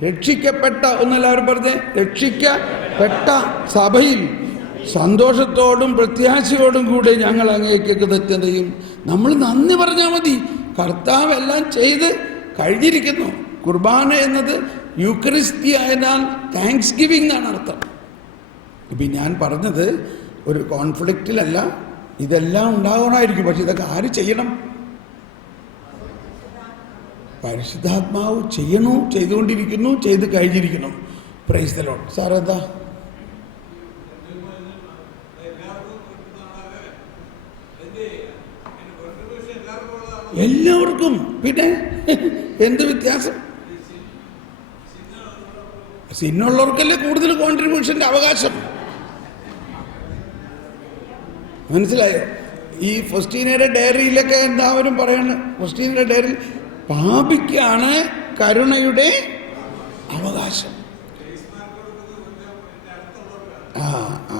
രക്ഷിക്കപ്പെട്ട ഒന്നെല്ലാവരും പറഞ്ഞേ, രക്ഷിക്കപ്പെട്ട സഭയിൽ സന്തോഷത്തോടും പ്രത്യാശയോടും കൂടെ ഞങ്ങൾ അങ്ങേക്ക് കൃതജ്ഞതയും. നമ്മൾ നന്ദി പറഞ്ഞാൽ മതി. കർത്താവ് എല്ലാം ചെയ്ത് കഴിഞ്ഞിരിക്കുന്നു. കുർബാന എന്നത് യൂക്കറിസ്തി ആയതിനാൽ താങ്ക്സ് ഗിവിംഗ് എന്നാണ് അർത്ഥം. ഇപ്പം ഞാൻ പറഞ്ഞത് ഒരു കോൺഫ്ലിക്റ്റിലല്ല, ഇതെല്ലാം ഉണ്ടാകണമായിരിക്കും. പക്ഷെ ഇതൊക്കെ ആര് ചെയ്യണം? പരിശുദ്ധാത്മാവ് ചെയ്യണു, ചെയ്തുകൊണ്ടിരിക്കുന്നു, ചെയ്ത് കഴിഞ്ഞിരിക്കുന്നു. Price the Lord. സാർ എന്താ? എല്ലാവർക്കും. പിന്നെ എന്ത് വ്യത്യാസം? സിന്നുള്ളവർക്കല്ലേ കൂടുതൽ കോൺട്രിബ്യൂഷൻ്റെ അവകാശം. മനസ്സിലായോ? ഈ ഫൊസ്റ്റീനയുടെ ഡയറിയിലൊക്കെ എല്ലാവരും പറയണം, ഫൊസ്റ്റീനയുടെ ഡയറിയിൽ പാപിക്കാണ് കരുണയുടെ അവകാശം.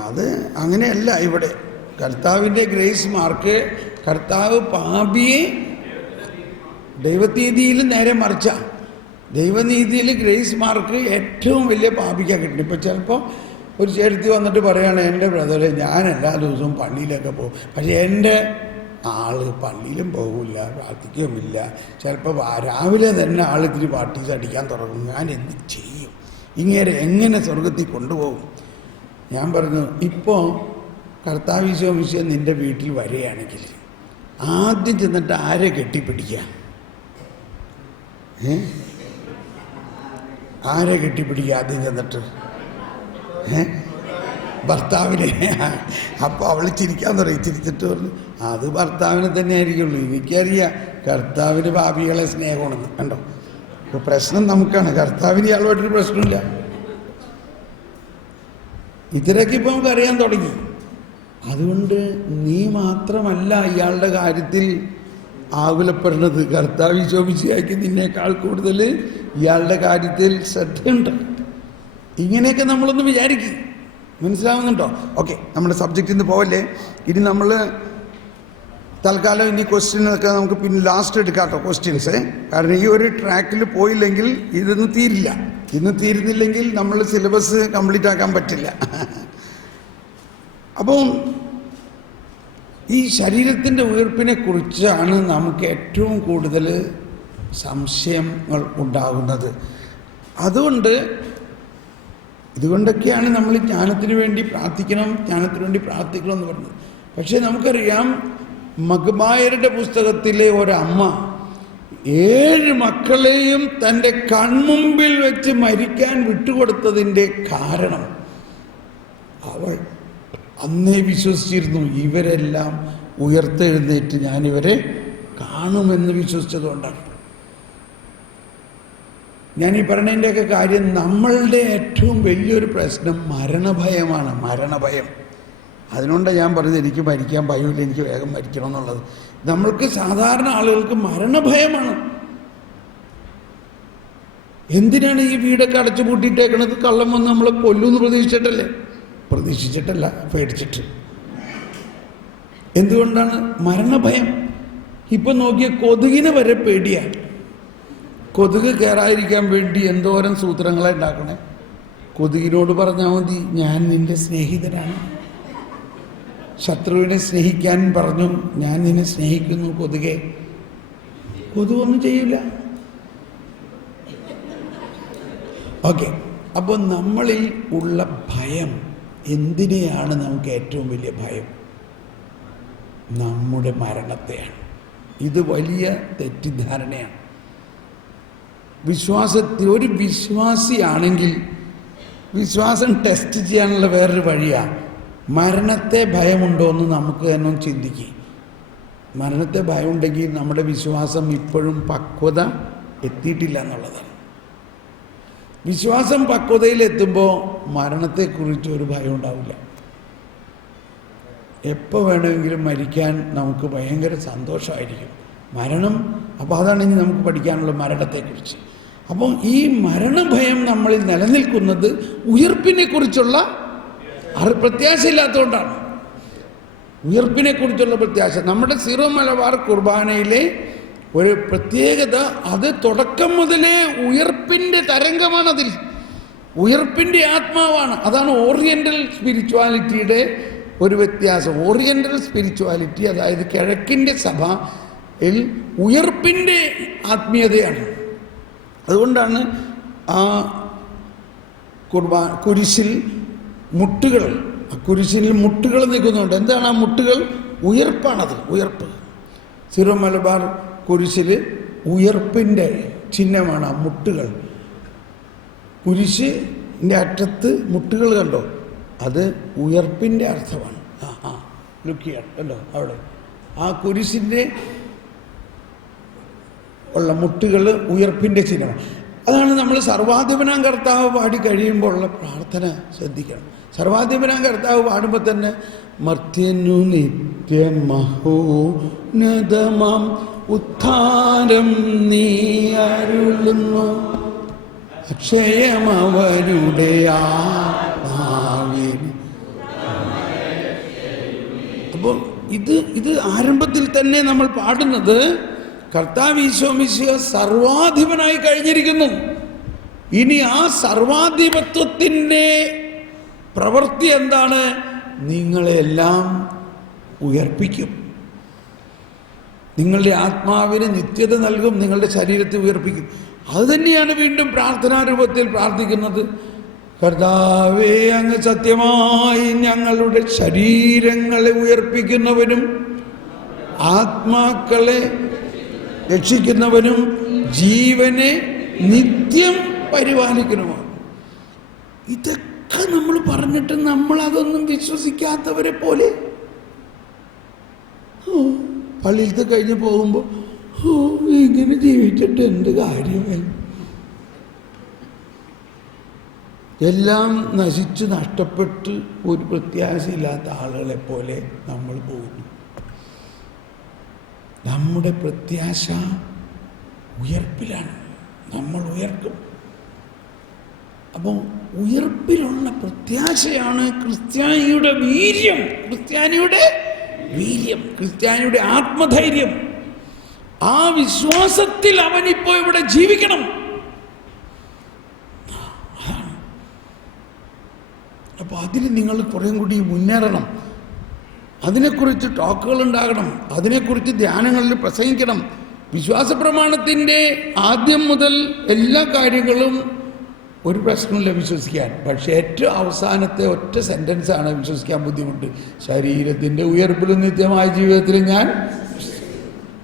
അത് അങ്ങനെയല്ല. ഇവിടെ കർത്താവിൻ്റെ ഗ്രേസ് മാർക്ക്, കർത്താവ് പാപിയെ ദൈവനീതിയിൽ നേരെ മറിച്ച, ദൈവനീതിയിൽ ഗ്രേസ് മാർക്ക് ഏറ്റവും വലിയ പാപിക്കാൻ കിട്ടും. ഇപ്പോൾ ചിലപ്പോൾ ഒരു ചേർത്തി വന്നിട്ട് പറയുകയാണ്, എൻ്റെ ബ്രദറെ ഞാൻ എല്ലാ ദിവസവും പള്ളിയിലൊക്കെ പോകും, പക്ഷേ എൻ്റെ ആള് പള്ളിയിലും പോകില്ല, പ്രാർത്ഥിക്കുകയുമില്ല, ചിലപ്പോൾ രാവിലെ തന്നെ ആളിത്തിരി പാർട്ടീസ് അടിക്കാൻ തുടങ്ങും, ഞാൻ എന്ത് ചെയ്യും, ഇങ്ങനെ എങ്ങനെ സ്വർഗത്തിൽ കൊണ്ടുപോകും? ഞാൻ പറഞ്ഞു, ഇപ്പോൾ കർത്താവിശോ വിഷയം നിൻ്റെ വീട്ടിൽ വരികയാണെങ്കിൽ ആദ്യം ചെന്നിട്ട് ആരെ കെട്ടിപ്പിടിക്കുക? ആരെ കെട്ടിപ്പിടിക്കുക ആദ്യം ചെന്നിട്ട്? ഭർത്താവിനെ. അപ്പോൾ അവൾ ചിരിക്കാൻ തുടങ്ങി. ചിരിച്ചിട്ട് പറഞ്ഞു, അത് ഭർത്താവിനെ തന്നെ ആയിരിക്കുള്ളൂ, എനിക്കറിയാം കർത്താവിന് പാപികളെ സ്നേഹമാണെന്ന്. കണ്ടോ, ഇപ്പോൾ പ്രശ്നം നമുക്കാണ്, കർത്താവിന് ഇയാളുമായിട്ടൊരു പ്രശ്നമില്ല. ഇതിലൊക്കെ ഇപ്പോൾ നമുക്കറിയാൻ തുടങ്ങി. അതുകൊണ്ട് നീ മാത്രമല്ല ഇയാളുടെ കാര്യത്തിൽ ആകുലപ്പെടുന്നത്, കർത്താവ് ശോഭിച്ചയാക്കി നിന്നേക്കാൾ കൂടുതൽ ഇയാളുടെ കാര്യത്തിൽ ശ്രദ്ധയുണ്ട്. ഇങ്ങനെയൊക്കെ നമ്മളൊന്ന് വിചാരിക്കും. മനസ്സിലാവുന്നുണ്ടോ? ഓക്കെ, നമ്മുടെ സബ്ജക്റ്റിൽ നിന്ന് പോവല്ലേ. ഇനി നമ്മൾ തൽക്കാലം ഇനി ക്വസ്റ്റ്യനൊക്കെ നമുക്ക് പിന്നെ ലാസ്റ്റ് എടുക്കാം കേട്ടോ, ക്വസ്റ്റ്യൻസ്. കാരണം ഈ ഒരു ട്രാക്കിൽ പോയില്ലെങ്കിൽ ഇതൊന്നും തീരില്ല. ഇന്ന് തീരുന്നില്ലെങ്കിൽ നമ്മൾ സിലബസ് കംപ്ലീറ്റ് ആക്കാൻ പറ്റില്ല. അപ്പം ഈ ശരീരത്തിൻ്റെ ഉയർപ്പിനെ കുറിച്ചാണ് നമുക്ക് ഏറ്റവും കൂടുതൽ സംശയങ്ങൾ ഉണ്ടാകുന്നത്. ഇതുകൊണ്ടൊക്കെയാണ് നമ്മൾ ജ്ഞാനത്തിന് വേണ്ടി പ്രാർത്ഥിക്കണം എന്ന് പറഞ്ഞത്. പക്ഷേ നമുക്കറിയാം, മഗ്മായരുടെ പുസ്തകത്തിലെ ഒരമ്മ 7 മക്കളെയും തൻ്റെ കൺമുമ്പിൽ വെച്ച് മരിക്കാൻ വിട്ടുകൊടുത്തതിൻ്റെ കാരണം അവൾ അന്നേ വിശ്വസിച്ചിരുന്നു, ഇവരെല്ലാം ഉയർത്തെഴുന്നേറ്റ് ഞാനിവരെ കാണുമെന്ന് വിശ്വസിച്ചതുകൊണ്ടാണ്. ഞാനീ പറഞ്ഞതിൻ്റെയൊക്കെ കാര്യം, നമ്മളുടെ ഏറ്റവും വലിയൊരു പ്രശ്നം മരണഭയമാണ്. മരണഭയം. അതിനുകൊണ്ടാണ് ഞാൻ പറഞ്ഞത് എനിക്ക് മരിക്കാൻ ഭയമില്ല, എനിക്ക് വേഗം മരിക്കണം എന്നുള്ളത്. നമ്മൾക്ക് സാധാരണ ആളുകൾക്ക് മരണഭയമാണ്. എന്തിനാണ് ഈ വീടൊക്കെ അടച്ചു പൂട്ടിയിട്ടേക്കണത്? കള്ളം വന്ന് നമ്മളെ കൊല്ലുമെന്ന് പ്രതീക്ഷിച്ചിട്ടല്ല, പേടിച്ചിട്ട്. എന്തുകൊണ്ടാണ്? മരണഭയം. ഇപ്പം നോക്കിയ കൊതുകിനെ വരെ പേടിയാണ്. കൊതുക് കയറാതിരിക്കാൻ വേണ്ടി എന്തോരം സൂത്രങ്ങളെ ഉണ്ടാക്കണേ. കൊതുകിനോട് പറഞ്ഞാൽ മതി, ഞാൻ നിൻ്റെ സ്നേഹിതനാണ്. ശത്രുവിനെ സ്നേഹിക്കാൻ പറഞ്ഞു, ഞാൻ നിന്നെ സ്നേഹിക്കുന്നു കൊതുകെ. കൊതുകൊന്നും ചെയ്യില്ല. ഓക്കെ, അപ്പോൾ നമ്മളിൽ ഉള്ള ഭയം എന്തിനെയാണ്? നമുക്ക് ഏറ്റവും വലിയ ഭയം നമ്മുടെ മരണത്തെയാണ്. ഇത് വലിയ തെറ്റിദ്ധാരണയാണ്. ഒരു വിശ്വാസിയാണെങ്കിൽ വിശ്വാസം ടെസ്റ്റ് ചെയ്യാനുള്ള വേറൊരു വഴിയാണ്, മരണത്തെ ഭയമുണ്ടോ എന്ന് നമുക്ക് തന്നെ ചിന്തിക്കുക. മരണത്തെ ഭയമുണ്ടെങ്കിൽ നമ്മുടെ വിശ്വാസം ഇപ്പോഴും പക്വത എത്തിയിട്ടില്ല എന്നുള്ളതാണ്. വിശ്വാസം പക്വതയിലെത്തുമ്പോൾ മരണത്തെക്കുറിച്ച് ഒരു ഭയം ഉണ്ടാവില്ല. എപ്പോൾ വേണമെങ്കിലും മരിക്കാൻ നമുക്ക് ഭയങ്കര സന്തോഷമായിരിക്കും. മരണം, അപ്പോൾ അതാണ് ഇനി നമുക്ക് പഠിക്കാനുള്ള മരണത്തെക്കുറിച്ച്. അപ്പോൾ ഈ മരണഭയം നമ്മളിൽ നിലനിൽക്കുന്നത് ഉയർപ്പിനെക്കുറിച്ചുള്ള പ്രത്യാശയില്ലാത്തതുകൊണ്ടാണ്. ഉയർപ്പിനെക്കുറിച്ചുള്ള പ്രത്യാശ നമ്മുടെ സീറോ മലബാർ കുർബാനയിലെ ഒരു പ്രത്യേകത, അത് തുടക്കം മുതലേ ഉയർപ്പിൻ്റെ തരംഗമാണതിൽ, ഉയർപ്പിൻ്റെ ആത്മാവാണ്. അതാണ് ഓറിയൻ്റൽ സ്പിരിച്വാലിറ്റിയുടെ ഒരു വ്യത്യാസം. ഓറിയൻ്റൽ സ്പിരിച്വാലിറ്റി, അതായത് കിഴക്കിൻ്റെ സഭയിൽ ഉയർപ്പിൻ്റെ ആത്മീയതയാണ്. അതുകൊണ്ടാണ് ആ കുരിശിൽ മുട്ടുകൾ, കുരിശിൽ മുട്ടുകൾ നിൽക്കുന്നുണ്ട്. എന്താണ് ആ മുട്ടുകൾ? ഉയർപ്പാണത്, ഉയർപ്പ്. സീറോ മലബാർ കുരിശിൽ ഉയർപ്പിൻ്റെ ചിഹ്നമാണ് ആ മുട്ടുകൾ. കുരിശിൻ്റെ അറ്റത്ത് മുട്ടുകൾ കണ്ടോ, അത് ഉയർപ്പിൻ്റെ അർത്ഥമാണ്. ലുക്ക് ചെയ്യാം കണ്ടോ അവിടെ ആ കുരിശിൻ്റെ ഉള്ള മുട്ടുകൾ ഉയർപ്പിൻ്റെ ചിഹ്നമാണ്. അതാണ് നമ്മൾ സർവാധിപനാം കർത്താവ് പാടി കഴിയുമ്പോൾ ഉള്ള പ്രാർത്ഥന ശ്രദ്ധിക്കണം. സർവാധിപനാം കർത്താവ് പാടുമ്പോൾ തന്നെ മർത്യനു നിത്യമഹോന്നതമാം ഉദ്ധാരം നീ അരുളുന്നു, അക്ഷയമവരുടെ ആത്മാവിൽ ഇത് ആരംഭത്തിൽ തന്നെ നമ്മൾ പാടുന്നത് കർത്താവ് ഈശോ മിശിഹ സർവാധിപനായി കഴിഞ്ഞിരിക്കുന്നു. ഇനി ആ സർവാധിപത്യത്തിൻ്റെ പ്രവൃത്തി എന്താണ്? നിങ്ങളെല്ലാം ഉയർപ്പിക്കും. നിങ്ങളുടെ ആത്മാവിന് നിത്യത നൽകും, നിങ്ങളുടെ ശരീരത്തെ ഉയർപ്പിക്കും. അതുതന്നെയാണ് വീണ്ടും പ്രാർത്ഥനാ രൂപത്തിൽ പ്രാർത്ഥിക്കുന്നത്. കർത്താവേ, അങ്ങ് സത്യമായി ഞങ്ങളുടെ ശരീരങ്ങളെ ഉയർപ്പിക്കുന്നവനും ആത്മാക്കളെ രക്ഷിക്കുന്നവനും ജീവനെ നിത്യം പരിപാലിക്കണമാണ്. ഇതൊക്കെ നമ്മൾ പറഞ്ഞിട്ട് നമ്മളതൊന്നും വിശ്വസിക്കാത്തവരെ പോലെ പള്ളിയിലത്തെ കഴിഞ്ഞ് പോകുമ്പോൾ ഇങ്ങനെ ജീവിച്ചിട്ട് എന്ത് കാര്യം, എല്ലാം നശിച്ച് നഷ്ടപ്പെട്ട് ഒരു പ്രത്യാശയില്ലാത്ത ആളുകളെ പോലെ നമ്മൾ പോകുന്നു. നമ്മുടെ പ്രത്യാശ ഉയർപ്പിലാണ്. നമ്മൾ ഉയർക്കും. അപ്പം ഉയർപ്പിലുള്ള പ്രത്യാശയാണ് ക്രിസ്ത്യാനിയുടെ വീര്യം, ക്രിസ്ത്യാനിയുടെ ആത്മധൈര്യം. ആ വിശ്വാസത്തിൽ അവനിപ്പോൾ ഇവിടെ ജീവിക്കണം. അപ്പോൾ അതിന് നിങ്ങൾ കുറേം കൂടി മുന്നേറണം. അതിനെക്കുറിച്ച് ടോക്കുകൾ ഉണ്ടാകണം, അതിനെക്കുറിച്ച് ധ്യാനങ്ങളിൽ പ്രസംഗിക്കണം. വിശ്വാസ പ്രമാണത്തിൻ്റെ ആദ്യം മുതൽ എല്ലാ കാര്യങ്ങളും ഒരു പ്രശ്നമില്ല വിശ്വസിക്കാൻ. പക്ഷേ ഏറ്റവും അവസാനത്തെ ഒറ്റ സെൻറ്റൻസാണ് വിശ്വസിക്കാൻ ബുദ്ധിമുട്ട്. ശരീരത്തിൻ്റെ ഉയർപ്പിലും നിത്യമായ ജീവിതത്തിലും ഞാൻ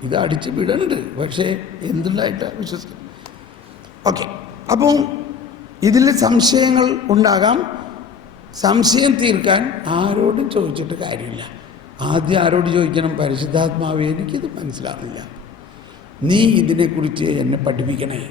ഇത് അടിച്ച് വിടണ്ട്. പക്ഷേ എന്തുണ്ടായിട്ടാണ് വിശ്വസിക്കുന്നത്? ഓക്കെ, അപ്പോൾ ഇതിൽ സംശയങ്ങൾ ഉണ്ടാകാം. സംശയം തീർക്കാൻ ആരോടും ചോദിച്ചിട്ട് കാര്യമില്ല. ആദ്യം ആരോട് ചോദിക്കണം? പരിശുദ്ധാത്മാവേ, എനിക്കിത് മനസ്സിലാവില്ല, നീ ഇതിനെക്കുറിച്ച് എന്നെ പഠിപ്പിക്കണേ.